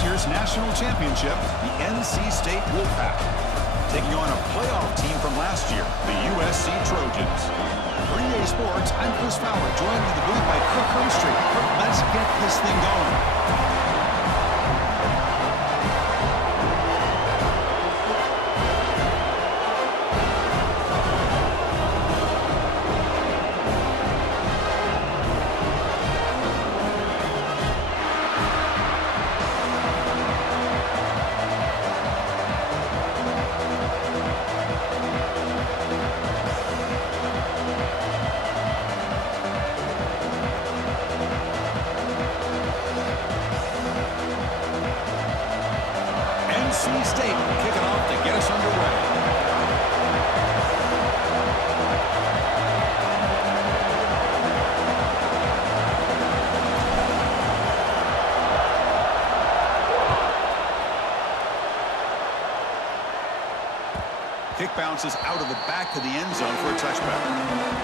last year's national championship, the NC State Wolfpack, taking on a playoff team from last year, the USC Trojans. For EA Sports, I'm Chris Fowler, joined in the booth by Kirk Hermstreet. Kirk, let's get this thing going. NC State will kick it off to get us underway. Kick bounces out of the back to the end zone for a touchback.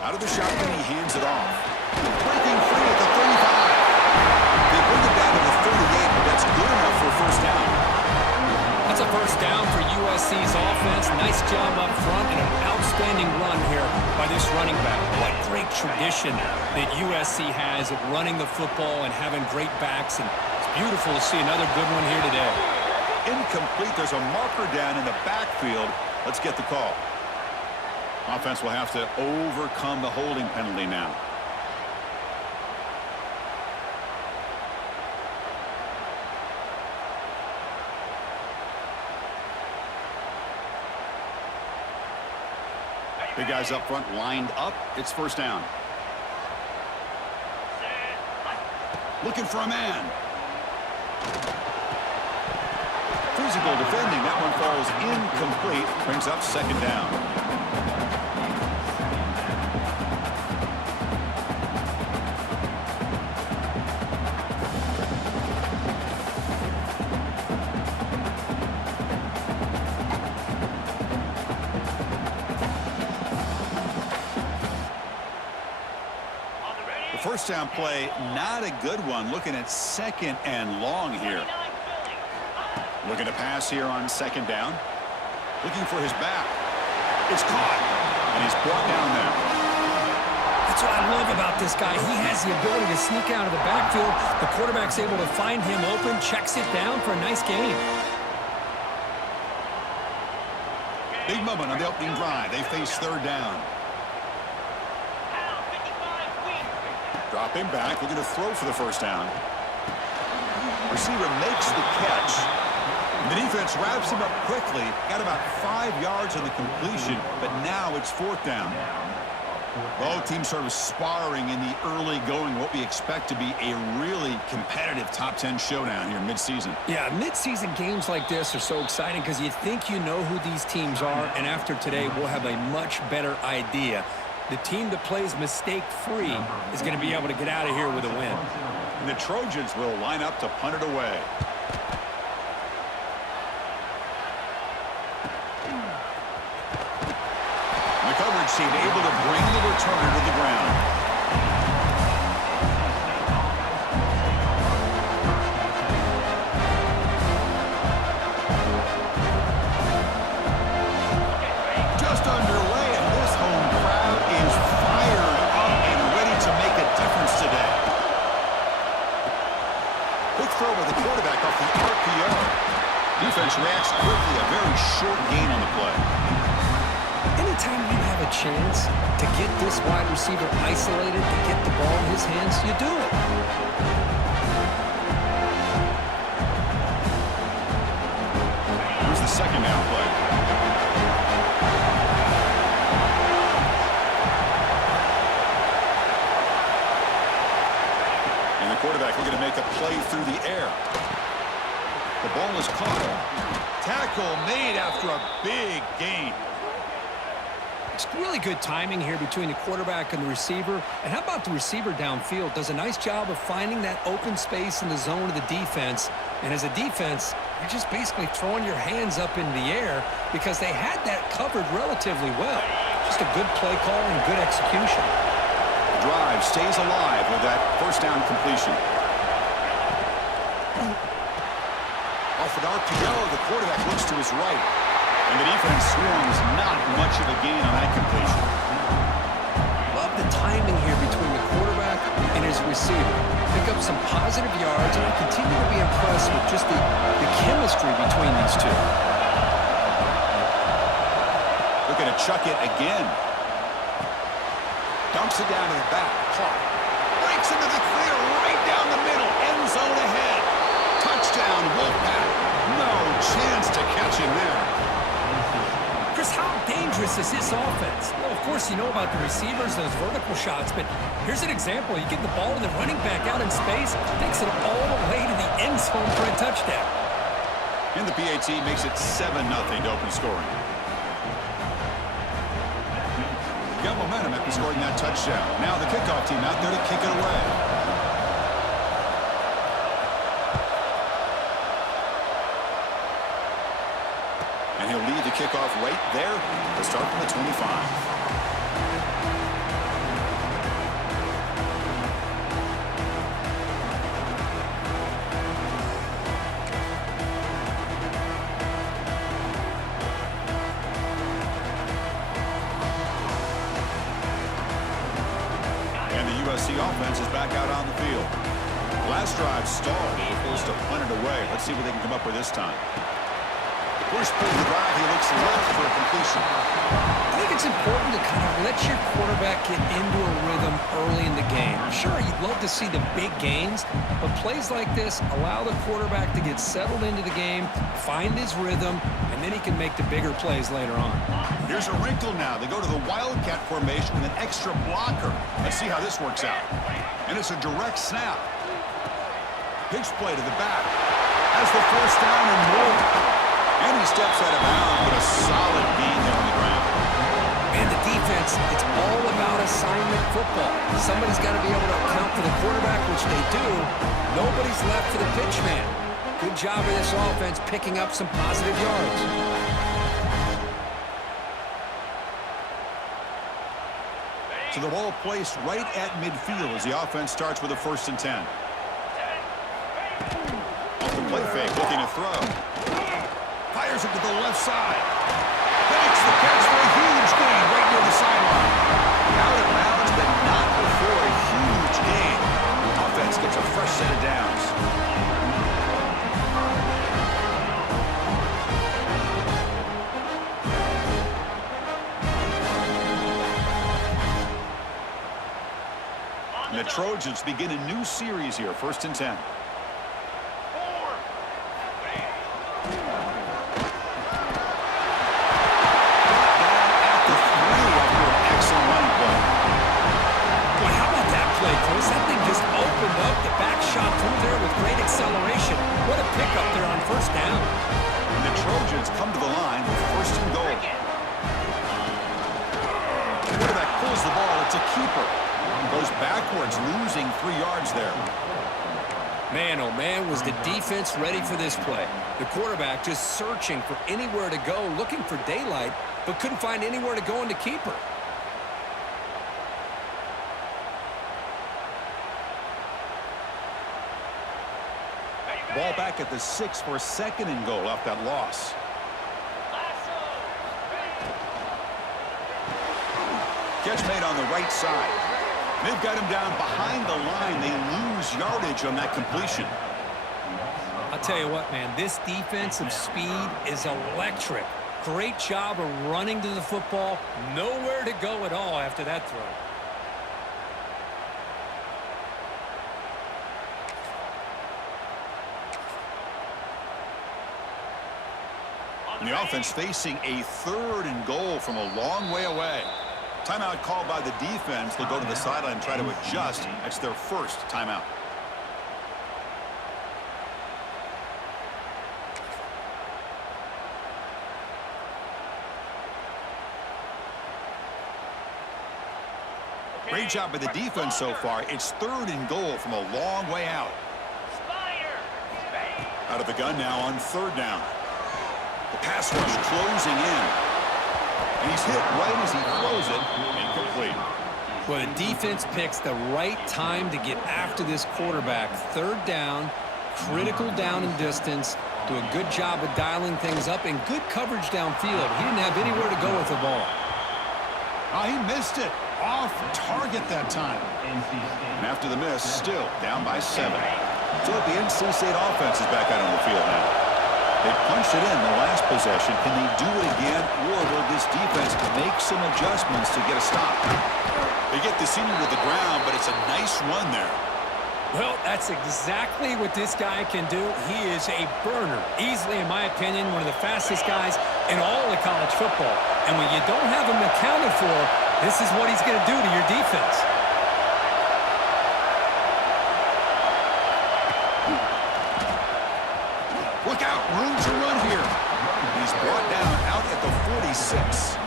Out of the shotgun, he hands it off. Breaking free at the 35. They bring it down to the 38, but that's good enough for a first down. That's a first down for USC's offense. Nice job up front and an outstanding run here by this running back. What great tradition that USC has of running the football and having great backs. And it's beautiful to see another good one here today. Incomplete. There's a marker down in the backfield. Let's get the call. Offense will have to overcome the holding penalty now. Big guys up front lined up. It's first down. Looking for a man. Physical defending. That one falls incomplete. Brings up second down. First down play, not a good one. Looking at second and long here. Looking to pass here on second down. Looking for his back. It's caught, and he's brought down there. That's what I love about this guy. He has the ability to sneak out of the backfield. The quarterback's able to find him open, checks it down for a nice gain. Big moment on the opening drive. They face third down. Drop him back, looking to throw for the first down. Receiver makes the catch. The defense wraps him up quickly. Got about 5 yards on the completion, but now it's fourth down. Both teams sort of sparring in the early going, what we expect to be a really competitive top 10 showdown here mid-season. Yeah, mid-season games like this are so exciting because you think you know who these teams are, and after today we'll have a much better idea. The team that plays mistake-free is going to be able to get out of here with a win. And the Trojans will line up to punt it away. The coverage team able to bring the returner to the ground. Just underway, and this home crowd is fired up and ready to make a difference today. Quick throw by the quarterback off the RPO. Defense reacts quickly, a very short gain on the play. Anytime you have a chance to get this wide receiver isolated, to get the ball in his hands, you do it. Here's the second down play. And the quarterback looking to make a play through the air. The ball is caught. Tackle. tackle made after a big gain. It's really good timing here between the quarterback and the receiver. And how about the receiver downfield? Does a nice job of finding that open space in the zone of the defense. And as a defense, you're just basically throwing your hands up in the air because they had that covered relatively well. Just a good play call and good execution. The drive stays alive with that first down completion. Off an RPO, the quarterback looks to his right. And the defense swarms not much of a gain on that completion. Love the timing here between the quarterback and his receiver. Pick up some positive yards, and I continue to be impressed with just the chemistry between these two. Looking to chuck it again. Dumps it down to the back. Caught. Breaks into the clear right down the middle. End zone ahead. Touchdown, Wolfpack. No chance to catch him there. Chris, how dangerous is this offense? Well, of course, you know about the receivers, those vertical shots, but here's an example. You get the ball to the running back out in space, takes it all the way to the end zone for a touchdown. And the PAT makes it 7-0 to open scoring. Got momentum after scoring that touchdown. Now the kickoff team out there to kick it away. And he'll lead the kickoff right there to start from the 25. And the USC offense is back out on the field. Last drive stalled. They were forced to punt it away. Let's see what they can come up with this time. First play of the drive, he looks left for a completion. I think it's important to kind of let your quarterback get into a rhythm early in the game. Sure, you'd love to see the big gains, but plays like this allow the quarterback to get settled into the game, find his rhythm, and then he can make the bigger plays later on. Here's a wrinkle now. They go to the Wildcat formation with an extra blocker. Let's see how this works out. And it's a direct snap. Pitch play to the back. Has the first down and more. And he steps out of bounds with a solid gain there on the ground. And the defense, it's all about assignment football. Somebody's got to be able to account for the quarterback, which they do. Nobody's left for the pitch man. Good job of this offense picking up some positive yards. So the ball placed right at midfield as the offense starts with a 1st and 10. Off the play fake, looking to throw. Fires it to the left side. Makes the catch for a huge gain right near the sideline. Out of bounds, but not before a huge gain. Offense gets a fresh set of downs. And the Trojans begin a new series here, 1st and 10. That thing just opened up. The back shot through there with great acceleration. What a pickup there on 1st down. And the Trojans come to the line with 1st and goal. The quarterback pulls the ball. It's a keeper. Goes backwards, losing 3 yards there. Man, oh man, was the defense ready for this play. The quarterback just searching for anywhere to go, looking for daylight, but couldn't find anywhere to go in the keeper. Ball back at the 6 for a 2nd and goal off that loss. Catch made on the right side. They've got him down behind the line. They lose yardage on that completion. I'll tell you what, man, this defensive speed is electric. Great job of running to the football. Nowhere to go at all after that throw. And the offense facing a 3rd and goal from a long way away. Timeout called by the defense. They'll go to the sideline and try to adjust. That's their 1st timeout. Great job by the defense so far. It's 3rd and goal from a long way out. Out of the gun now on 3rd down. The pass rush closing in. And he's hit right as he throws it. Incomplete. Well, the defense picks the right time to get after this quarterback. 3rd down, critical down and distance. Do a good job of dialing things up and good coverage downfield. He didn't have anywhere to go with the ball. Oh, he missed it. Off target that time. And after the miss, still down by 7. So the NC State offense is back out on the field now. They punched it in the last possession. Can they do it again, or will this defense make some adjustments to get a stop? They get the senior to the ground, but it's a nice run there. Well, that's exactly what this guy can do. He is a burner. Easily, in my opinion, one of the fastest guys in all of college football. And when you don't have him accounted for, this is what he's going to do to your defense. Look out, room to run here. He's brought down out at the 46.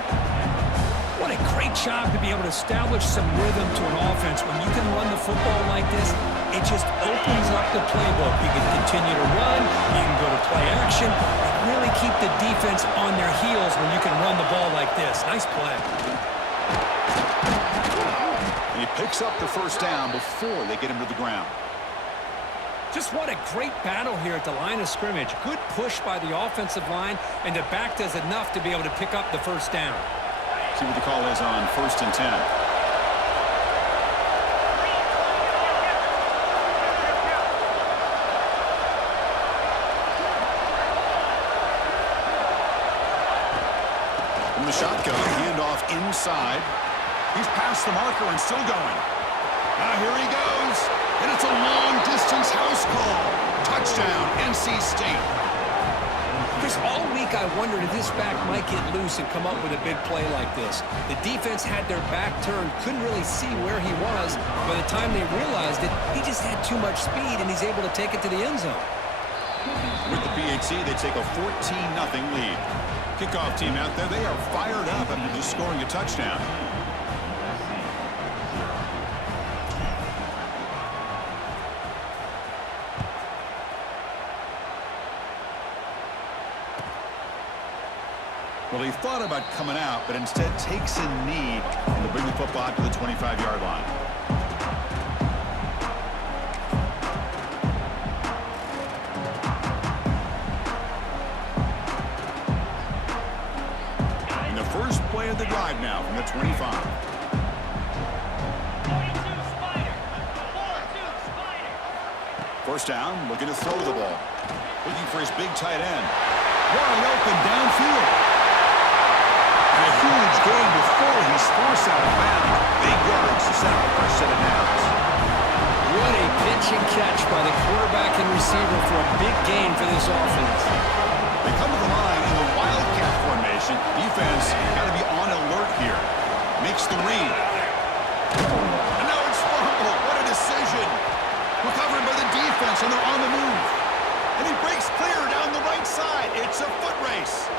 What a great job to be able to establish some rhythm to an offense. When you can run the football like this, it just opens up the playbook. You can continue to run, you can go to play action, and really keep the defense on their heels when you can run the ball like this. Nice play. And he picks up the 1st down before they get him to the ground. Just what a great battle here at the line of scrimmage. Good push by the offensive line, and the back does enough to be able to pick up the 1st down. See what the call is on 1st and 10. From the shotgun, handoff inside. He's past the marker and still going. Now here he goes. And it's a long-distance house call. Touchdown, NC State. Chris, all week I wondered if this back might get loose and come up with a big play like this. The defense had their back turned, couldn't really see where he was. By the time they realized it, he just had too much speed, and he's able to take it to the end zone. With the PAT, they take a 14-0 lead. Kickoff team out there, they are fired up after just scoring a touchdown. Well, he thought about coming out, but instead takes a knee and to bring the football out to the 25-yard line. And the first play of the drive now from the 25. First down, looking to throw the ball. Looking for his big tight end. Wide open downfield. And a huge gain before he's forced out of bounds. Big yards to set up the first set of downs. What a pitch and catch by the quarterback and receiver for a big gain for this offense. They come to the line in the Wildcat formation. Defense got to be on alert here. Makes the read. And now it's fumble. What a decision. Recovered by the defense, and they're on the move. And he breaks clear down the right side. It's a foot race.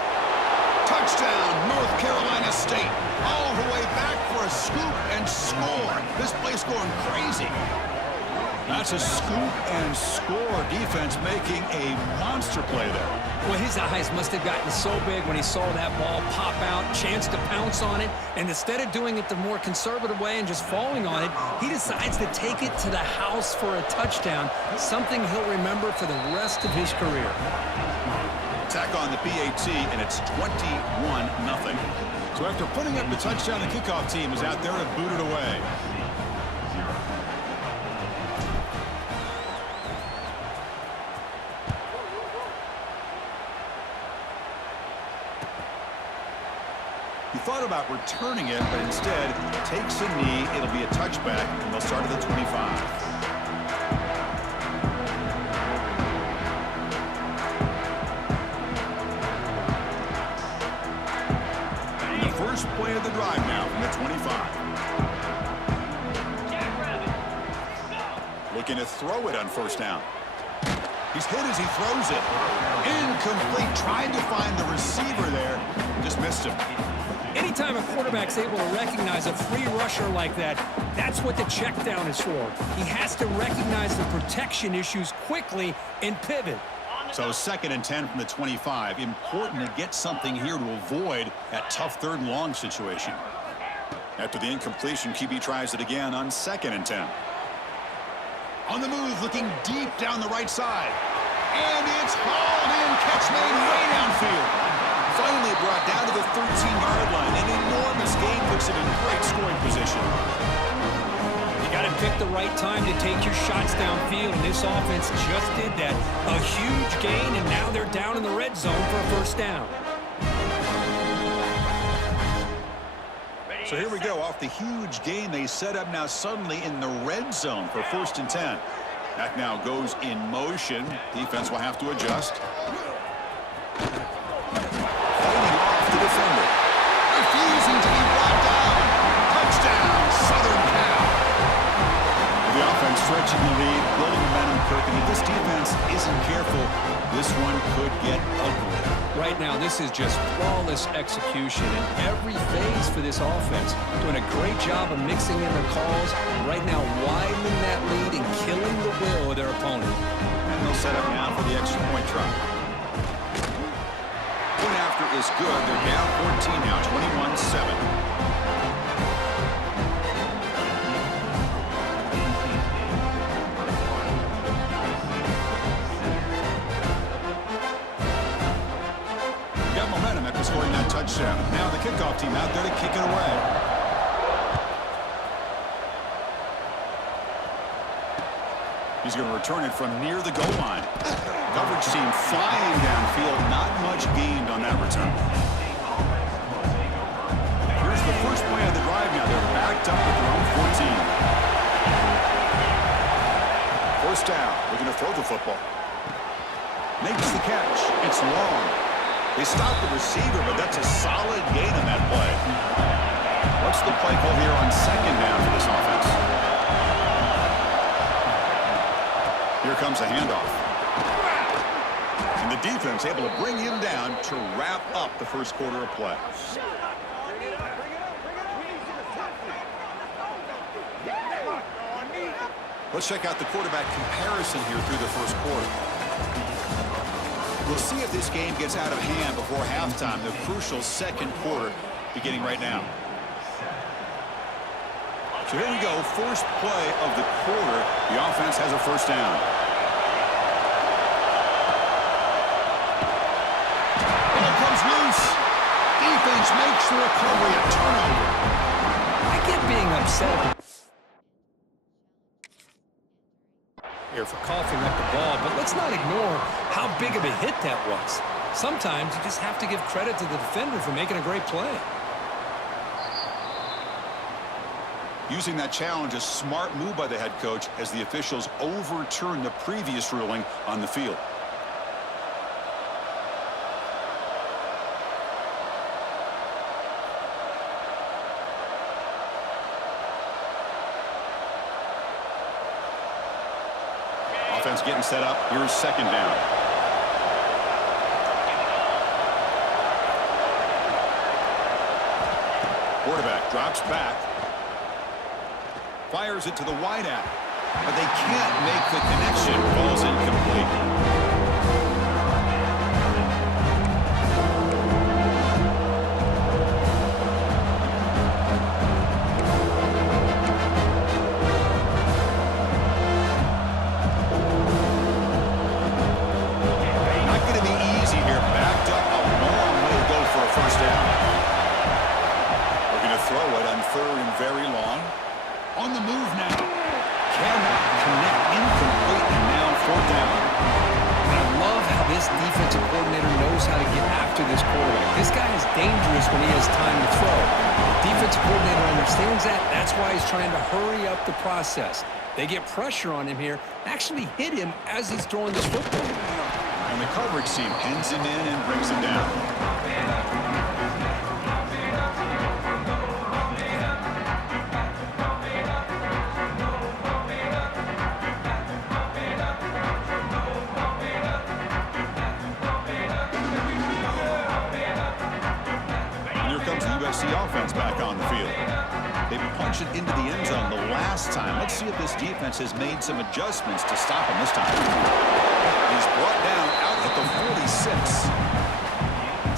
Touchdown, North Carolina State. All the way back for a scoop and score. This place going crazy. That's a scoop and score. Defense making a monster play there. Well, his eyes must have gotten so big when he saw that ball pop out, chance to pounce on it, and instead of doing it the more conservative way and just falling on it, he decides to take it to the house for a touchdown, something he'll remember for the rest of his career. Attack on the PAT, and it's 21-0. So after putting up the touchdown, the kickoff team is out there and booted away. He thought about returning it, but instead takes a knee. It'll be a touchback, and they'll start at the 25. And the first play of the drive now from the 25. Looking to throw it on first down. He's hit as he throws it. Incomplete. Tried to find the receiver there. Just missed him. Anytime a quarterback's able to recognize a free rusher like that, that's what the check down is for. He has to recognize the protection issues quickly and pivot. So 2nd and 10 from the 25. Important to get something here to avoid that tough 3rd and long situation. After the incompletion, QB tries it again on 2nd and 10. On the move, looking deep down the right side. And it's hauled in. Catch made way downfield. Finally brought down to the 13-yard line. An enormous gain puts him in great scoring position. You got to pick the right time to take your shots downfield, and this offense just did that. A huge gain, and now they're down in the red zone for a 1st down. So here we go. Off the huge gain, they set up now suddenly in the red zone for 1st and 10. That now goes in motion. Defense will have to adjust. Fighting off the defender. Refusing to be brought down. Touchdown, Southern Cal. The offense stretching the lead, building momentum, Kirk. And if this defense isn't careful, this one could get ugly. Right now, this is just flawless execution in every phase for this offense. Doing a great job of mixing in the calls. Right now, widening that lead and killing the will of their opponent. And they'll set up now for the extra point try. Point after is good. They're down 14 now, 21-7. Scoring that touchdown. Now the kickoff team out there to kick it away. He's going to return it from near the goal line. Coverage team flying downfield. Not much gained on that return. Here's the first play of the drive now. They're backed up at their own 14. First down. We're going to throw the football. Makes the catch. It's long. They stopped the receiver, but that's a solid gain on that play. What's the play call here on 2nd down for this offense? Here comes a handoff. And the defense able to bring him down to wrap up the 1st quarter of play. Let's check out the quarterback comparison here through the 1st quarter. We'll see if this game gets out of hand before halftime, the crucial 2nd quarter beginning right now. So here we go, first play of the quarter. The offense has a 1st down. Ball comes loose. Defense makes the recovery, a turnover. I get being upset here for coughing up the ball, but let's not ignore how big of a hit that was. Sometimes you just have to give credit to the defender for making a great play. Using that challenge, a smart move by the head coach as the officials overturn the previous ruling on the field. Offense getting set up. Here's 2nd down. Quarterback drops back. Fires it to the wideout. But they can't make the connection. Ball's incomplete. Very long. On the move now. Cannot connect. Incomplete, and now 4th down. And I love how this defensive coordinator knows how to get after this quarterback. This guy is dangerous when he has time to throw. The defensive coordinator understands that. That's why he's trying to hurry up the process. They get pressure on him here, actually hit him as he's throwing this football. And the coverage team pins him in and brings him down. comes the USC offense back on the field. They punched it into the end zone the last time. Let's see if this defense has made some adjustments to stop him this time. He's brought down out at the 46.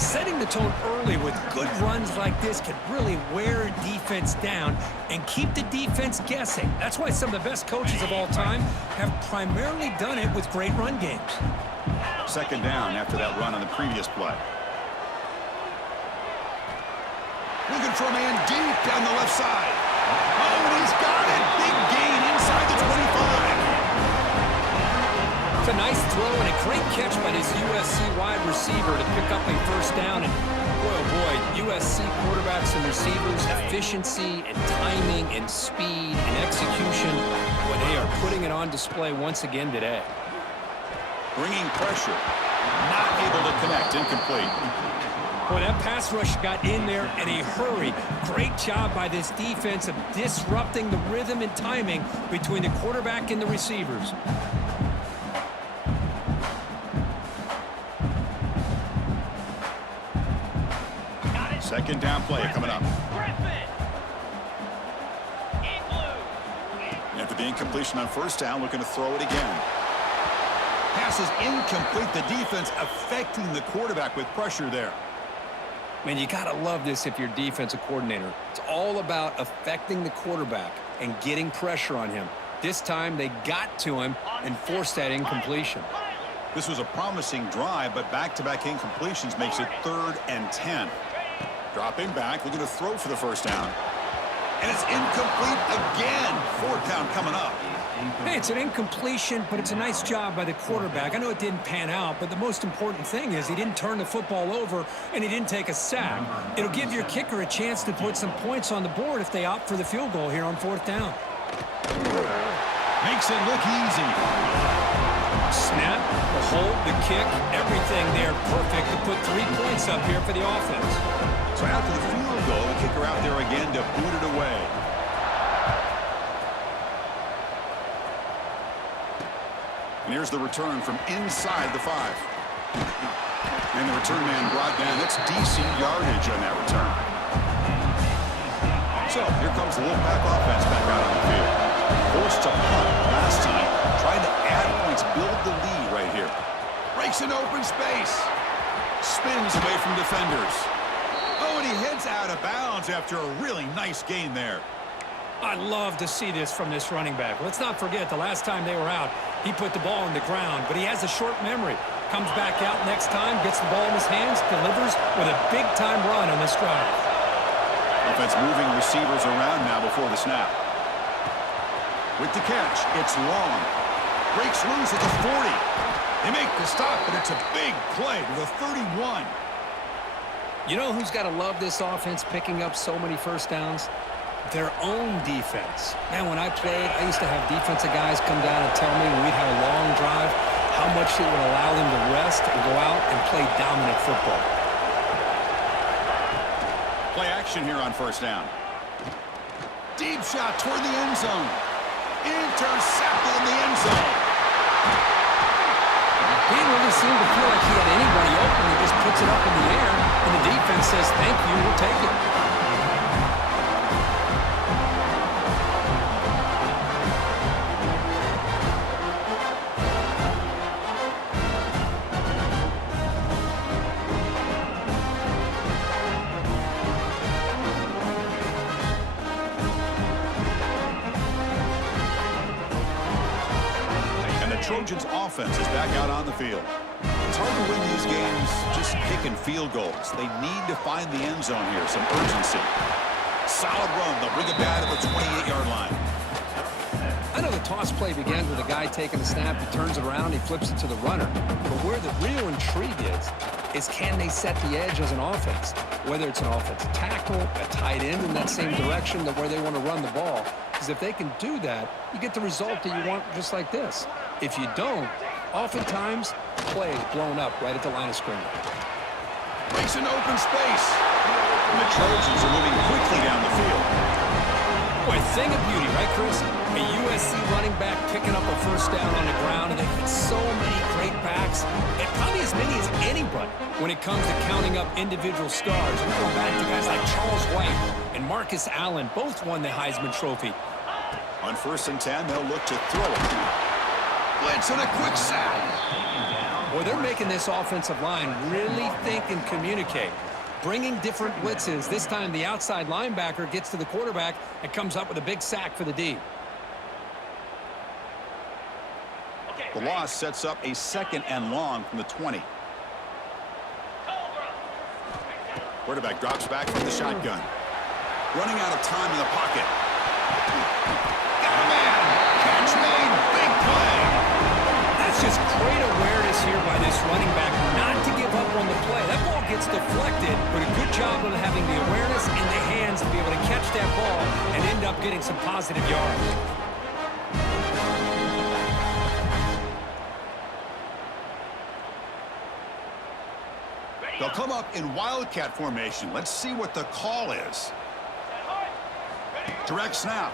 Setting the tone early with good runs like this can really wear a defense down and keep the defense guessing. That's why some of the best coaches of all time have primarily done it with great run games. Second down after that run on the previous play. Looking for a man deep down the left side. Oh, and he's got it. Big gain inside the 25. It's a nice throw and a great catch by this USC wide receiver to pick up a first down. And boy, oh boy, USC quarterbacks and receivers, efficiency and timing and speed and execution, boy, they are putting it on display once again today. Bringing pressure. Not able to connect. Incomplete. Boy, that pass rush got in there in a hurry. Great job by this defense of disrupting the rhythm and timing between the quarterback and the receivers. Second down play coming up. After the incompletion on first down, looking to throw it again. Pass is incomplete. The defense affecting the quarterback with pressure there. Man, you got to love this if you're defensive coordinator. It's all about affecting the quarterback and getting pressure on him. This time they got to him and forced that incompletion. This was a promising drive, but back-to-back incompletions makes it 3rd and 10. Dropping back, looking to throw for the first down. And it's incomplete again. 4th down coming up. Hey, it's an incompletion, but it's a nice job by the quarterback. I know it didn't pan out, but the most important thing is he didn't turn the football over and he didn't take a sack. It'll give your kicker a chance to put some points on the board if they opt for the field goal here on 4th down. Makes it look easy. Snap, the hold, the kick, everything there perfect to put 3 points up here for the offense. So after the field goal, the kicker out there again to boot it away. And here's the return from inside the 5. And the return man brought down. That's decent yardage on that return. So here comes the Wolfpack offense back out on the field. Forced to punt last time. Trying to add points, build the lead right here. Breaks an open space. Spins away from defenders. Oh, and he heads out of bounds after a really nice gain there. I love to see this from this running back. Let's not forget the last time they were out, he put the ball on the ground, but he has a short memory. Comes back out next time, gets the ball in his hands, delivers with a big-time run on this drive. Offense moving receivers around now before the snap. With the catch, it's long. Breaks loose at the 40. They make the stop, but it's a big play to the 31. You know who's got to love this offense picking up so many first downs? Their own defense. Man, when I played, I used to have defensive guys come down and tell me when we'd have a long drive how much it would allow them to rest and go out and play dominant football. Play action here on first down. Deep shot toward the end zone. Intercepted in the end zone. He didn't really seem to feel like he had anybody open. He just puts it up in the air, and the defense says, thank you, we'll take it. Trojans offense is back out on the field. It's hard to win these games just kicking field goals. They need to find the end zone here, some urgency. Solid run. They'll bring it back at the 28-yard line. I know the toss play begins with a guy taking the snap, he turns it around, he flips it to the runner. But where the real intrigue is can they set the edge as an offense? Whether it's an offensive tackle, a tight end in that same direction that where they want to run the ball. Because if they can do that, you get the result that you want just like this. If you don't, oftentimes, play is blown up right at the line of scrimmage. Makes an open space. And the Trojans are moving quickly down the field. Boy, thing of beauty, right, Chris? A USC running back picking up a first down on the ground, and they've got so many great backs, and probably as many as anybody when it comes to counting up individual stars. I'm going back to guys like Charles White and Marcus Allen, both won the Heisman Trophy. On 1st and 10, they'll look to throw it. Blitz and a quick sack. Boy, they're making this offensive line really think and communicate. Bringing different blitzes. This time the outside linebacker gets to the quarterback and comes up with a big sack for the D. The loss sets up a 2nd and long from the 20. Quarterback drops back from the shotgun. Running out of time in the pocket. Got a man. Catch made. Big play. That's just great awareness here by this running back not to give up on the play. That ball gets deflected, but a good job of having the awareness in the hands to be able to catch that ball and end up getting some positive yards. They'll come up in Wildcat formation. Let's see what the call is. Direct snap.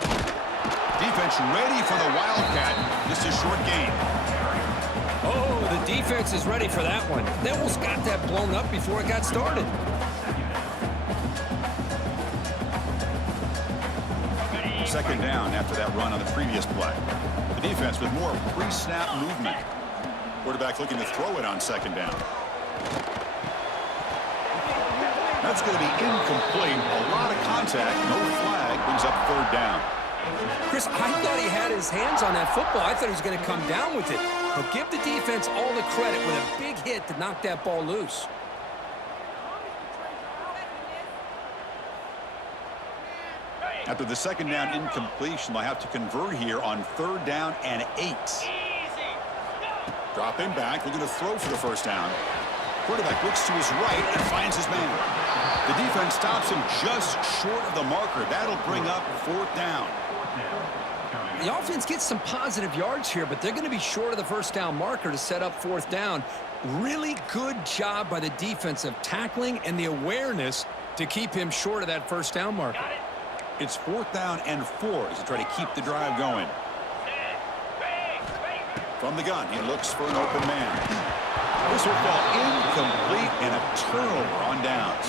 Defense ready for the Wildcat. Just a short gain. Oh, the defense is ready for that one. They almost got that blown up before it got started. Second down after that run on the previous play. The defense with more pre-snap movement. Quarterback looking to throw it on 2nd down. That's going to be incomplete. A lot of contact. No flag. Brings up 3rd down. Chris, I thought he had his hands on that football. I thought he was going to come down with it. But give the defense all the credit with a big hit to knock that ball loose. After the 2nd down incompletion, they'll have to convert here on 3rd down and 8. Dropping back, looking to throw for the 1st down. Quarterback looks to his right and finds his man. The defense stops him just short of the marker. That'll bring up 4th down. The offense gets some positive yards here, but they're going to be short of the 1st down marker to set up 4th down. Really good job by the defense of tackling and the awareness to keep him short of that 1st down marker. It's 4th down and 4 as they try to keep the drive going. From the gun, he looks for an open man. This will fall incomplete and a turnover on downs.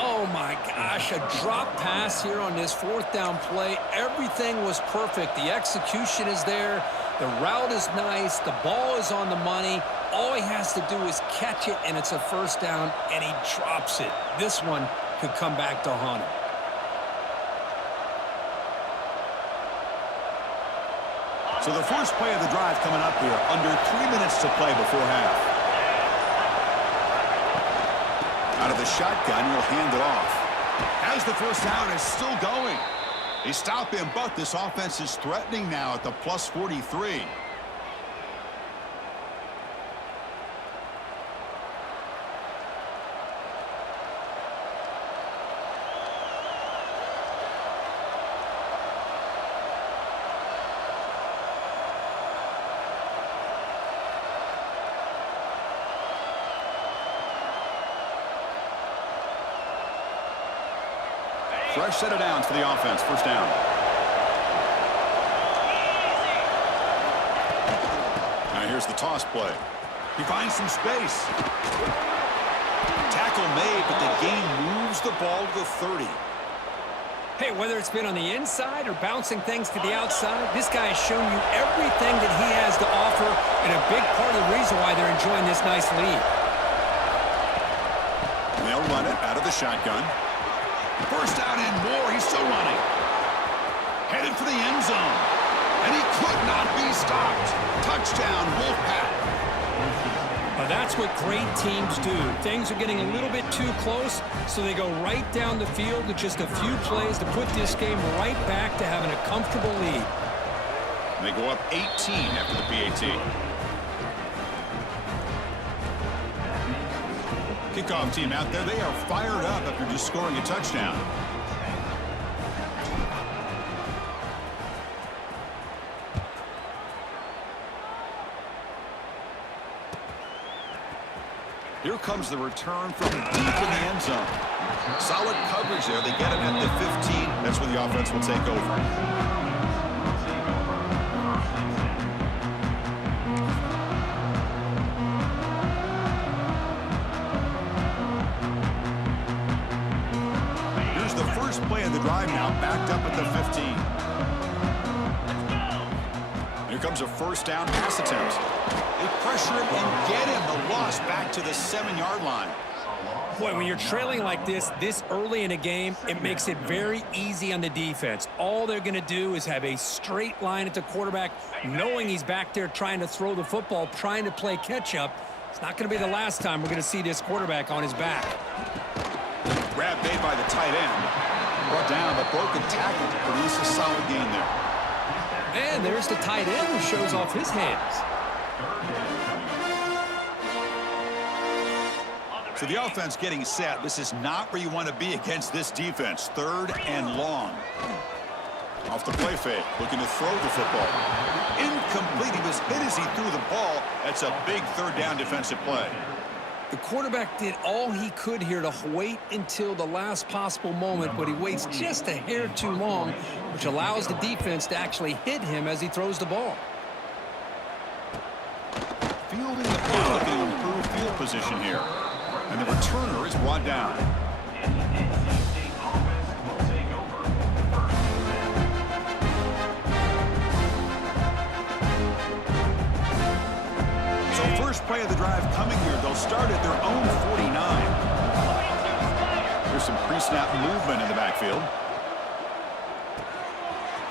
Oh, my gosh, a drop pass here on this 4th down play. Everything was perfect. The execution is there. The route is nice. The ball is on the money. All he has to do is catch it, and it's a 1st down, and he drops it. This one could come back to haunt him. So the first play of the drive coming up here, under 3 minutes to play before half. Out of the shotgun, he'll hand it off. As the 1st down is still going. They stop him, but this offense is threatening now at the plus 43. Fresh set of downs for the offense. 1st down. Now here's the toss play. He finds some space. Tackle made, but the gain moves the ball to the 30. Hey, whether it's been on the inside or bouncing things to the outside, this guy has shown you everything that he has to offer, and a big part of the reason why they're enjoying this nice lead. They'll run it out of the shotgun. 1st down and more. He's still running. Headed for the end zone. And he could not be stopped. Touchdown, Wolfpack. That's what great teams do. Things are getting a little bit too close, so they go right down the field with just a few plays to put this game right back to having a comfortable lead. They go up 18 after the PAT. Kickoff team out there, they are fired up after just scoring a touchdown. Here comes the return from deep in the end zone. Solid coverage there. They get him at the 15. That's where the offense will take over. Play of the drive now, backed up at the 15. Here comes a first down pass attempt. They pressure him and get him. The loss back to the 7-yard line. Boy, when you're trailing like this early in a game, it makes it very easy on the defense. All they're going to do is have a straight line at the quarterback, knowing he's back there trying to throw the football, trying to play catch-up. It's not going to be the last time we're going to see this quarterback on his back. Grab made by the tight end. Brought down, but broken tackle to produce a solid gain there. And there's the tight end who shows off his hands. So the offense getting set. This is not where you want to be against this defense. 3rd and long. Off the play fake, looking to throw the football. Incomplete. He was hit as he threw the ball. That's a big 3rd down defensive play. The quarterback did all he could here to wait until the last possible moment, but he waits just a hair too long, which allows the defense to actually hit him as he throws the ball. Fielding the ball, looking to improve field position here. And the returner is brought down. First play of the drive coming here. They'll start at their own 49. There's some pre-snap movement in the backfield.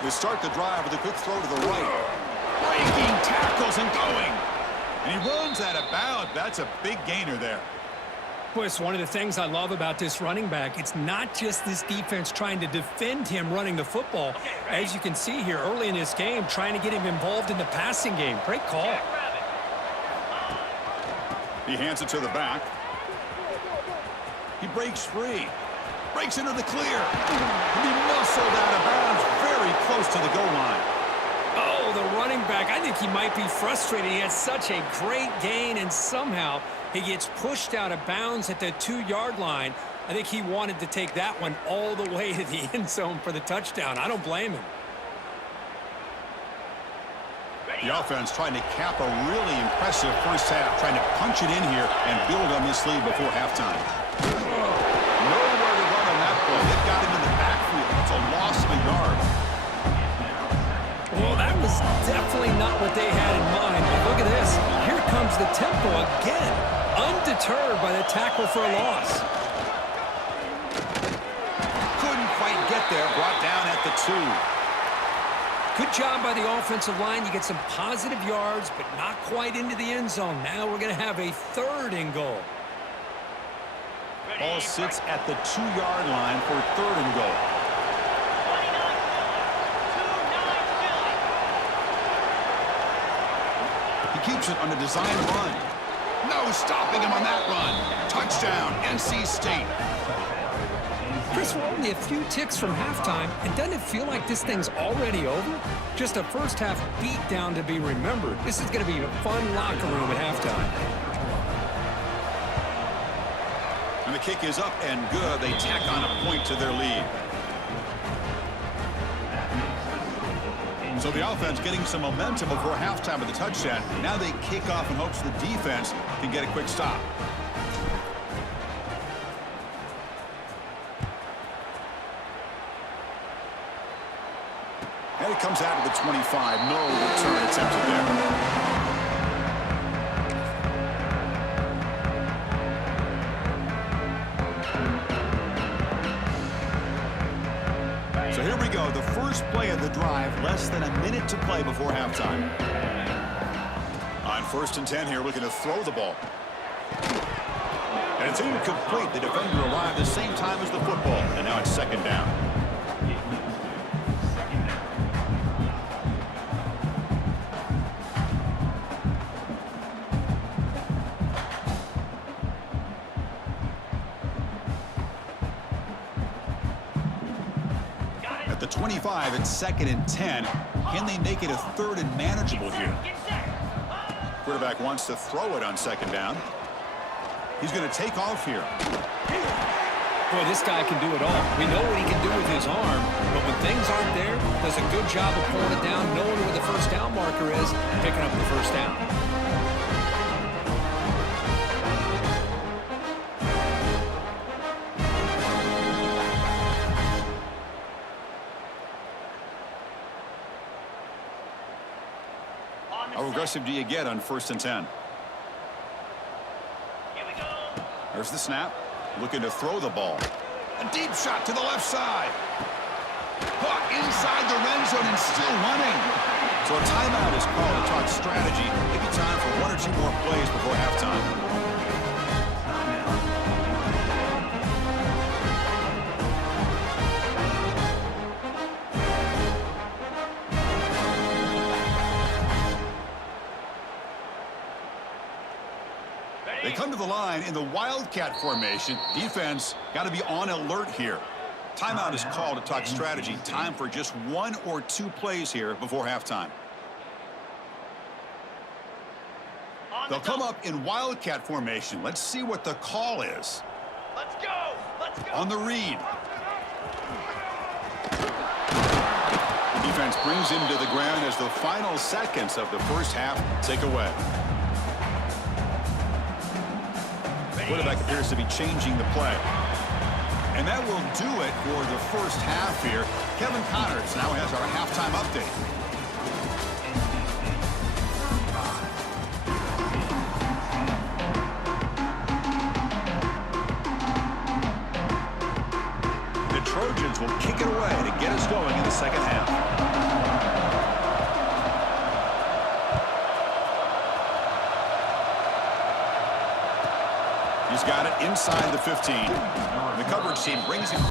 They start the drive with a quick throw to the right. Breaking tackles and going. And he runs out of bounds. That's a big gainer there. Boy, it's one of the things I love about this running back. It's not just this defense trying to defend him running the football. As you can see here early in this game, trying to get him involved in the passing game. Great call. He hands it to the back. He breaks free. Breaks into the clear. And he muscled out of bounds very close to the goal line. Oh, the running back. I think he might be frustrated. He had such a great gain, and somehow he gets pushed out of bounds at the 2-yard line. I think he wanted to take that one all the way to the end zone for the touchdown. I don't blame him. The offense trying to cap a really impressive first half, trying to punch it in here and build on this lead before halftime. Nowhere to run on that play. They've got him in the backfield. It's a loss of a yard. Well, that was definitely not what they had in mind. But look at this. Here comes the tempo again. Undeterred by the tackle for a loss. Couldn't quite get there. Brought down at the 2. Good job by the offensive line. You get some positive yards, but not quite into the end zone. Now we're going to have a 3rd and goal. Ball sits at the 2-yard line for 3rd and goal. He keeps it on a design run. No stopping him on that run. Touchdown, NC State. Chris, we're only a few ticks from halftime, and doesn't it feel like this thing's already over? Just a first-half beatdown to be remembered. This is going to be a fun locker room at halftime. And the kick is up and good. They tack on a point to their lead. So the offense getting some momentum before halftime with the touchdown. Now they kick off in hopes the defense can get a quick stop. And it comes out of the 25. No return attempted there. So here we go. The first play of the drive. Less than a minute to play before halftime. On 1st and 10 here, looking to throw the ball. And it's incomplete. The defender arrived the same time as the football. And now it's 2nd down. At the 25, it's 2nd and 10. Can they make it a 3rd and manageable here? Quarterback wants to throw it on 2nd down. He's going to take off here. Boy, this guy can do it all. We know what he can do with his arm, but when things aren't there, does a good job of pulling it down, knowing where the first down marker is, picking up the first down. How aggressive do you get on 1st and 10? There's the snap. Looking to throw the ball. A deep shot to the left side. Hook inside the red zone and still running. So a timeout is called to talk strategy. Maybe time for 1 or 2 more plays before halftime. They come to the line in the Wildcat formation. Defense got to be on alert here. Timeout is called to talk strategy. Time for just 1 or 2 plays here before halftime. They'll come up in Wildcat formation. Let's see what the call is. Let's go! Let's go! On the read. Defense brings him to the ground as the final seconds of the first half tick away. Quarterback appears to be changing the play. And that will do it for the first half here. Kevin Connors now has our halftime update. The Trojans will kick it away to get us going in the second half. He's got it inside the 15. The coverage team brings him.